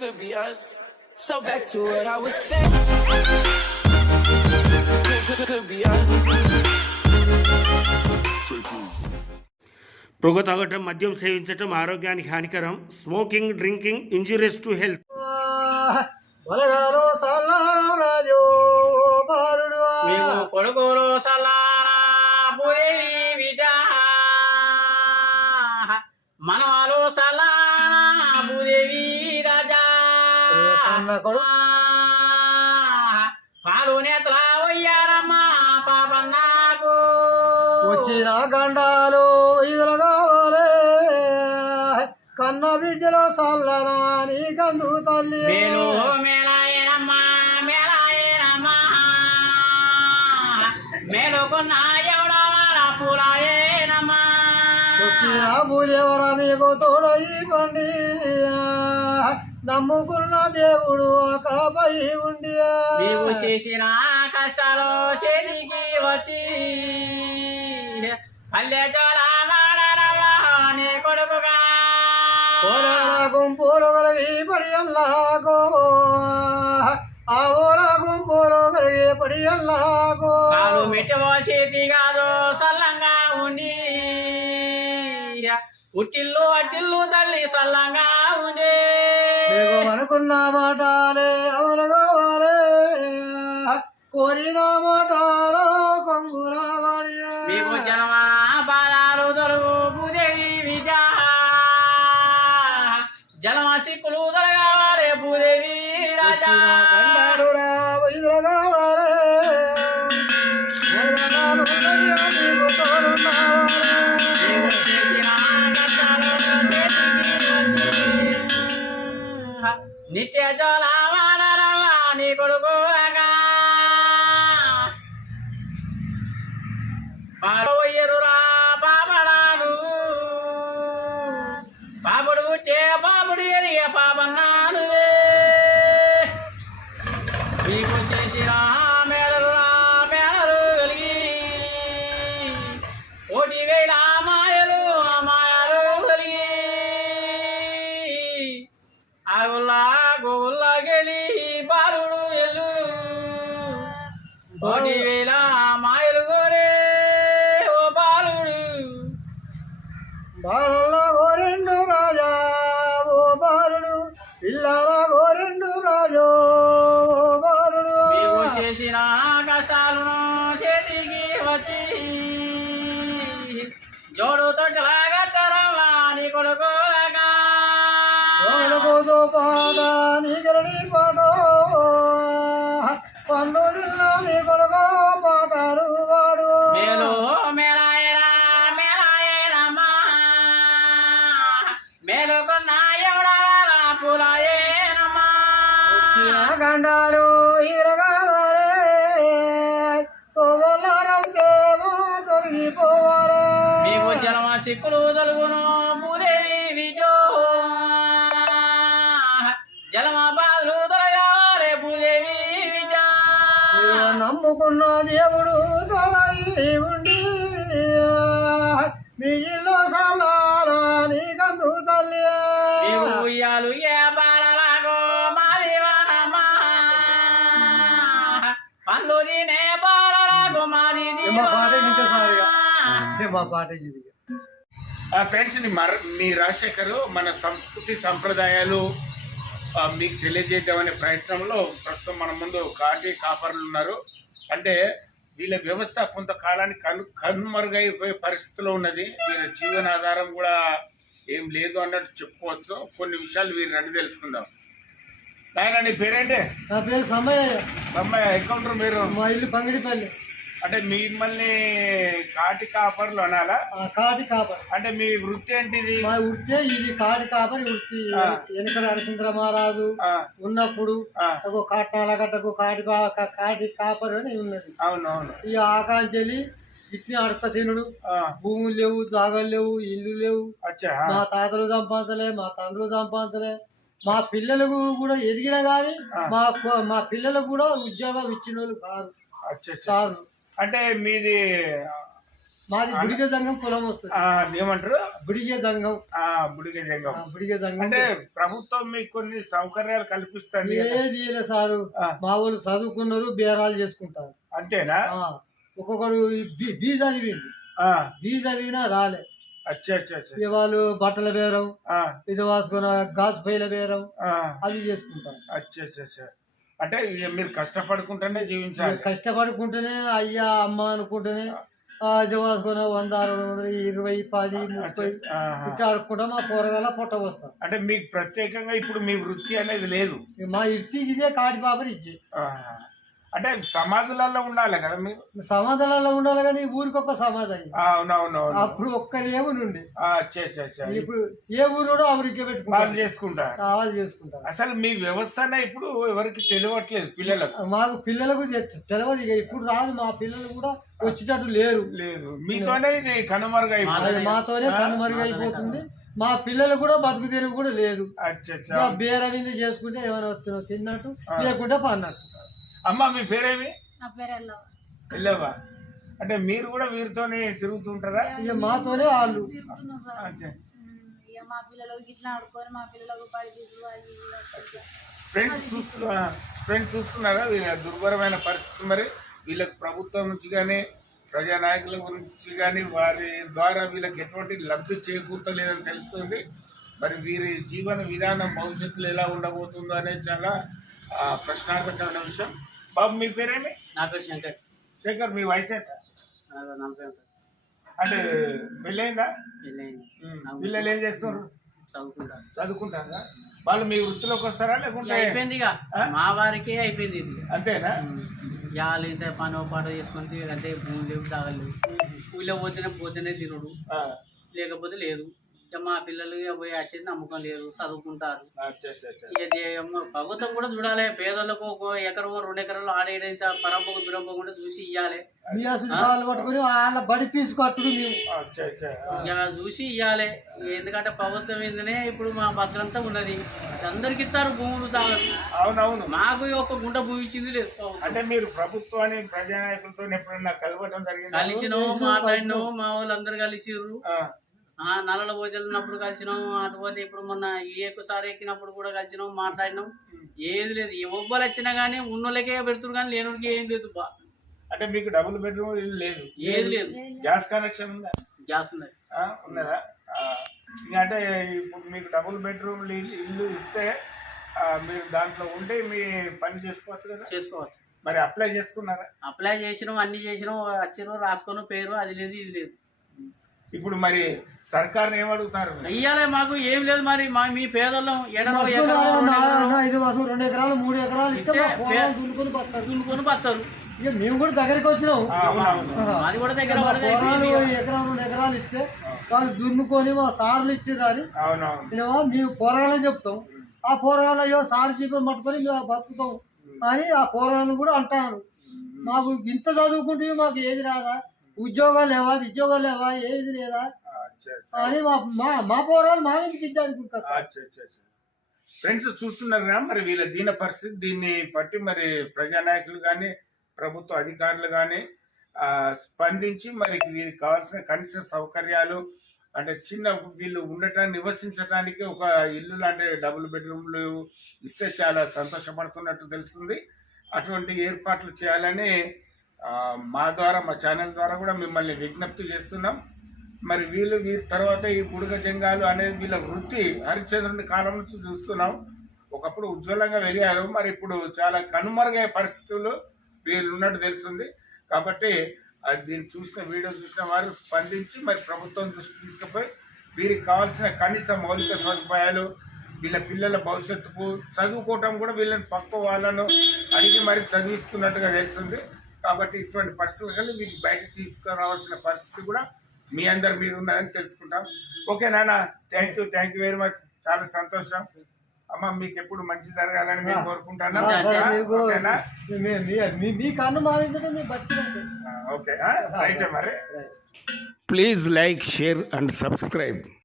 Could be us. So back to what I was saying. Could be us. పొగ తాగటం, మద్యం సేవించటం ఆరోగ్యానికి హానికరం. Smoking, drinking injurious to health. కొడుకులు సల్లారా బిడ్డ మనవాళ్ళు సల్లారా భూదేవి రాజా పాలు నేతలా వయ్యారమ్మా పాపన్నాకు వచ్చిన గండాలు ఇదులు కావాలి కన్న బిడ్డలో సల్లనా నీ కందు తల్లి మేలు మేలాయనమ్మా మేలాయనమ్మా మేలుకున్న ఎవడవాల పూలాయేనమ్మా వచ్చిన భూదేవర మీకు తోడయి పండి నమ్ముకున్న దేవుడు కాపై ఉండి నీవు చేసిన కష్టాలు చేతికి వచ్చి పల్లె చోళ వాడరవా నీ కొడుకుగా గుంపులు కలిగి పడియల్లాగో ఆ ఊర గుంపులు కలిగి పడియల్లాగో కాలు మెట్టువో చేతి కాదు సల్లంగా ఉండి పుట్టిల్లు అట్టిల్లు తల్లి సల్లంగా ఉండి నీకు అనుకున్న మాటాలే అవును కావాలి కోరిన మాటాలో కొంగుల మీకు జన్మన బాధాలు తొలగు భూదేవి విద్య జన్మ సిక్కులు తొలగాలి భూదేవి రాజా గండారు రావైలు కావాలి నీకు తోడున్నావాలి నీవు చేసిన కష్టాలు చేతికి వచ్చి నిత్య జోల వాడరవా నీ కొడుకులగా పాలవయ్యరురా పాపడాను పాపడు పుట్టే పాపడు ఎరిగే పాపన్నాను మీకు చేసిన మేడలురా మేడలు కలిగి కోటి వేల మాయలు మాయలు కలిగి ఆగుల్లా గోగుల్లా గెలి బాలుడు ఎల్లు కోటి వేల మాయలు గోరే ఓ బాలుడు బాలల గోరెండు రాజా ఓ బాలుడు పిల్లల గోరెండు రాజో ఓ బాలుడు నీవు చేసిన కష్టాలను చేతికి వచ్చి జోడు తొట్టలా గట్టరమ్మా నీ కొడుకులగా కొడుకుతో పాట నీ గరడి పాట పండు జిల్లా నీ కొడుకు పాటారు వాడు మేలు మేలాయరా మేలాయరమ్మా మేలుకున్న ఎవడవాల పూలాయేనమ్మా వచ్చిన గండాలు ఇరగాలే తోడలారంకేమో తొలగిపోవాలి నీవు జన్మ సిక్కులు తొలుగును భూదేవి విజో జన్మ బాధలు తొలగాలి భూదేవి విజా నమ్ముకున్న దేవుడు తోడై ఉండి మీ ఇల్లు సలారా నీ కందు తల్లి నీవు ఉయ్యాలు ఏ బాలలాగో మాదివానమ్మా పండ్లు తినే బాలలాగో మాది మా పాట ఇంత సారిగా మా పాట ఇది ఫ్రెండ్స్, మీ రాజశేఖర్ మన సంస్కృతి సంప్రదాయాలు మీకు తెలియజేద్దామనే ప్రయత్నంలో ప్రస్తుతం మన ముందు కాపర్లు ఉన్నారు. అంటే వీళ్ళ వ్యవస్థ కొంతకాలానికి కనుమరుగైపోయే పరిస్థితిలో ఉన్నది. వీళ్ళ జీవనాధారం కూడా ఏం లేదు అన్నట్టు చెప్పుకోవచ్చు. కొన్ని విషయాలు వీరిని అడిగి తెలుసుకుందాం. నాయన, నీ పేరేంటి? నా పేరు సమ్మయ్య. సమ్మయ్య, ఎక్కడ మీరు? మా ఇల్లు పంగిడిపల్లి. అంటే మిమ్మల్ని కాటి కాపర్లు అనాలా? కాటి కాపరి. అంటే మీ వృత్తి ఏంటిది? మా వృత్తి ఇది కాటి కాపరి వృత్తి. వెనకడ హరిశ్చంద్ర మహారాజు ఉన్నప్పుడు కాటాలగడ్డకు కాటి కాపరి అని ఉన్నది. అవునవును. ఈ ఆకాంచెలి ఇట్లా అడక తినుడు, భూములు లేవు, జాగాలు లేవు, ఇల్లు లేవు. మా తాతలు సంపాదించలే, మా తండ్రులు సంపాదించలే. మా పిల్లలకు కూడా ఎదిగినా గాని మా పిల్లలకు కూడా ఉద్యోగం ఇచ్చిన వాళ్ళు కాదు. అంటే మీది మాది బుడిగ జంగం కులం వస్తుంది. ఏమంటారు? బుడిగ జంగం. బుడిగ జంగం. బుడిగ జంగం అంటే ప్రభుత్వం మీకు కొన్ని సౌకర్యాలు కల్పిస్తుంది. ఏది సారు మా వాళ్ళు చదువుకున్నారు, బేరాలు చేసుకుంటారు. అంతేనా? ఒక్కొక్కడు బీ చదివింది, బీ చదివినా రాలే. ఇక వాళ్ళు బట్టల బేరం, ఇది వాసుకున్న గాజు పైల బేరం అవి చేసుకుంటారు. అంటే మీరు కష్టపడుకుంటేనే జీవించాలి. కష్టపడుకుంటేనే అయ్యా అమ్మ అనుకుంటేనే ఇది వాసుకున్న 100, 200, 20, 10, 30 ఇట్లా ఆడుకుంటా మా కూరగాయల పొట్ట వస్తాం. అంటే మీకు ప్రత్యేకంగా ఇప్పుడు మీ వృత్తి అనేది లేదు. మా వృత్తి ఇదే కాటి బాబరి ఇచ్చి. అంటే సమాధులలో ఉండాలి కదా మీరు? సమాధానాల్లో ఉండాలి కానీ ఊరికి ఒక్క సమాధానం. అవునవును. అప్పుడు ఒక్కది ఏముండి ఇప్పుడు ఏ ఊరు ఆ ఊరికే వాళ్ళు చేసుకుంటారు. వాళ్ళు చేసుకుంటారు. అసలు మీ వ్యవస్థనే ఇప్పుడు ఎవరికి తెలియట్లేదు పిల్లలకు. మాకు పిల్లలకు తెలియదు. ఇక ఇప్పుడు రాదు, మా పిల్లలు కూడా వచ్చేటట్టు లేరు. మీతోనే ఇది కనుమరుగైపోతుంది. మాతోనే కనుమరుగైపోతుంది. మా పిల్లలు కూడా బతుకు తెరుగు కూడా లేదు. బేర మీద చేసుకుంటే ఏమైనా వస్తున్నావు తిన్నట్టు, లేకుంటే పన్నట్టు. అమ్మ మీ పేరేమి? ఎల్లవ్వ. అంటే మీరు కూడా వీరితోనే తిరుగుతుంటారా? ఇక మాతోనే వాళ్ళు. ఫ్రెండ్స్ చూస్తున్నారా వీళ్ళ దుర్భరమైన పరిస్థితి? మరి వీళ్ళకి ప్రభుత్వం నుంచి కానీ ప్రజానాయకుల గురించి కానీ వారి ద్వారా వీళ్ళకి ఎటువంటి లబ్ధి చేకూర్తలేదని తెలుస్తుంది. మరి వీరి జీవన విధానం భవిష్యత్తులో ఎలా ఉండబోతుందో అనేది చాలా ప్రశ్నార్థకమైన విషయం. బాబు మీ పేరేమి? నా పేరు శంకర్. శంకర్, మీ వయసు ఎంత? 40 ఉంటుంది. అంటే పెళ్ళైందా? పిల్లలు ఏం చేస్తారు? చదువుకుంటారా? వాళ్ళు మీ వృత్తిలోకి వస్తారా లేకుంటే? అయిపోయింది ఇక మా వారికి అయిపోయింది ఇది. అంతేనా? జాలి ఇంత పని పాట చేసుకుంటే అంటే భూమి లేవు, తాగలేవు. ఊళ్ళో పోతేనే తినడు, లేకపోతే లేదు. ఇక మా పిల్లలు పోయి వచ్చేసి నమ్మకం లేదు, చదువుకుంటారు. ప్రభుత్వం కూడా చూడాలి. పేదలకు 1 ఎకరం 2 ఎకరాలు ఆడేట పరంపకు బిరంపకుండా చూసి ఇవ్వాలి. చూసి ఇవ్వాలి. ఎందుకంటే ప్రభుత్వం ఏంటనే ఇప్పుడు మా భద్రంతా ఉన్నది, అందరికి ఇస్తారు భూములు తాగదు. అవునవును. మాకు ఒక గుంట భూమి ఇచ్చింది లేదు. అంటే మీరు ప్రభుత్వాన్ని ప్రజానాయకులతో ఎప్పుడన్నా కలవడం జరిగింది? కలిసినాం, మాట్లాడినాం. మా వాళ్ళు అందరు కలిసిర్రు. నల్లల పోతున్నప్పుడు కలిసినాం. అటుపోతే ఇప్పుడు మొన్న సారి ఎక్కినప్పుడు కూడా కలిసినాం, మాట్లాడినాం. ఏది లేదు. ఎవ్వరు వచ్చినా కానీ ఉన్నోళ్ళకే పెడుతున్నారు కానీ లేనుడికి ఏం లేదు. అంటే మీకు డబుల్ బెడ్రూమ్ లేదు? ఏది లేదు. గ్యాస్ కనెక్షన్ ఉందా? గ్యాస్ ఉన్నది. ఉన్నదా? అంటే ఇప్పుడు మీకు డబుల్ బెడ్రూమ్ ఇల్లు ఇస్తే మీరు దాంట్లో ఉండి మీ పని చేసుకోవచ్చు కదా? చేసుకోవచ్చు. మరి అప్లై చేసుకున్నారా? అప్లై చేసినాం, అన్ని చేసినాం. వచ్చిన రాసుకున్న పేరు అది లేదు, ఇది లేదు. ఇప్పుడు మరి సర్కార్ ఏమడుగుతారు? అయ్యాలే మాకు ఏం లేదు. మరి మీ పేదోళ్ళం 5 2 ఎకరాలు 3 ఎకరాలు దున్నుకొని బతారు. ఇక మేము కూడా దగ్గరికి వచ్చినాం. అది కూడా దగ్గర 1 ఎకరం 2 ఎకరాలు ఇస్తే వాళ్ళు దున్నుకొని మా సార్లు ఇచ్చారు. మేము పోరాలని చెప్తాం. ఆ పోరాలు అయ్యో సార్ జీపం పట్టుకొని మేము బతుకుతాం అని ఆ పోరాలను కూడా అంటారు. మాకు ఇంత చదువుకుంటే మాకు ఏది రాదా, ఉద్యోగాలు లేవా, విద్యోగాలు లేవా, ఏది లేదా అని మా పోరాలు మా ఇంటికి ఇచ్చారు. ఫ్రెండ్స్ చూస్తున్నారుగా మరి వీళ్ళ దీన పరిస్థితి. దీన్ని బట్టి మరి ప్రజానాయకులు కానీ ప్రభుత్వ అధికారులు కానీ స్పందించి మరి వీరికి కావాల్సిన కనీస సౌకర్యాలు అంటే చిన్న వీళ్ళు ఉండటానికి నివసించడానికి ఒక ఇల్లు లాంటి డబుల్ బెడ్రూమ్లు ఇస్తే చాలా సంతోషపడుతున్నట్టు తెలుస్తుంది. అటువంటి ఏర్పాట్లు చేయాలని మా ద్వారా, మా ఛానల్ ద్వారా కూడా మిమ్మల్ని విజ్ఞప్తి చేస్తున్నాం. మరి వీరి తర్వాత ఈ బుడగ జంగాలు అనేది వీళ్ళ వృత్తి హరిశ్చంద్రుని కాలం నుంచి చూస్తున్నాం. ఒకప్పుడు ఉజ్వలంగా వెలిగారు, మరి ఇప్పుడు చాలా కనుమరుగయ్యే పరిస్థితులు వీళ్ళు ఉన్నట్టు తెలుస్తుంది. కాబట్టి దీన్ని వీడియో చూసిన వారు స్పందించి మరి ప్రభుత్వం దృష్టి తీసుకుపోయి వీరికి కావాల్సిన కనీస మౌలిక సదుపాయాలు, వీళ్ళ పిల్లల భవిష్యత్తుకు చదువుకోవటం కూడా వీళ్ళని పక్క వాళ్ళను అడిగి మరి చదివిస్తున్నట్టుగా తెలుస్తుంది. కాబట్టి ఇటువంటి పరిస్థితులు మీకు బయటకు తీసుకురావాల్సిన పరిస్థితి కూడా మీ అందరి మీద ఉన్నదని తెలుసుకుంటాం. ఓకే నాన్న, థ్యాంక్ యూ వెరీ మచ్. చాలా సంతోషం అమ్మ. మీకు ఎప్పుడు మంచి జరగాలని మేము కోరుకుంటాను. ఓకే రైట్ మరి. Please like, share and subscribe.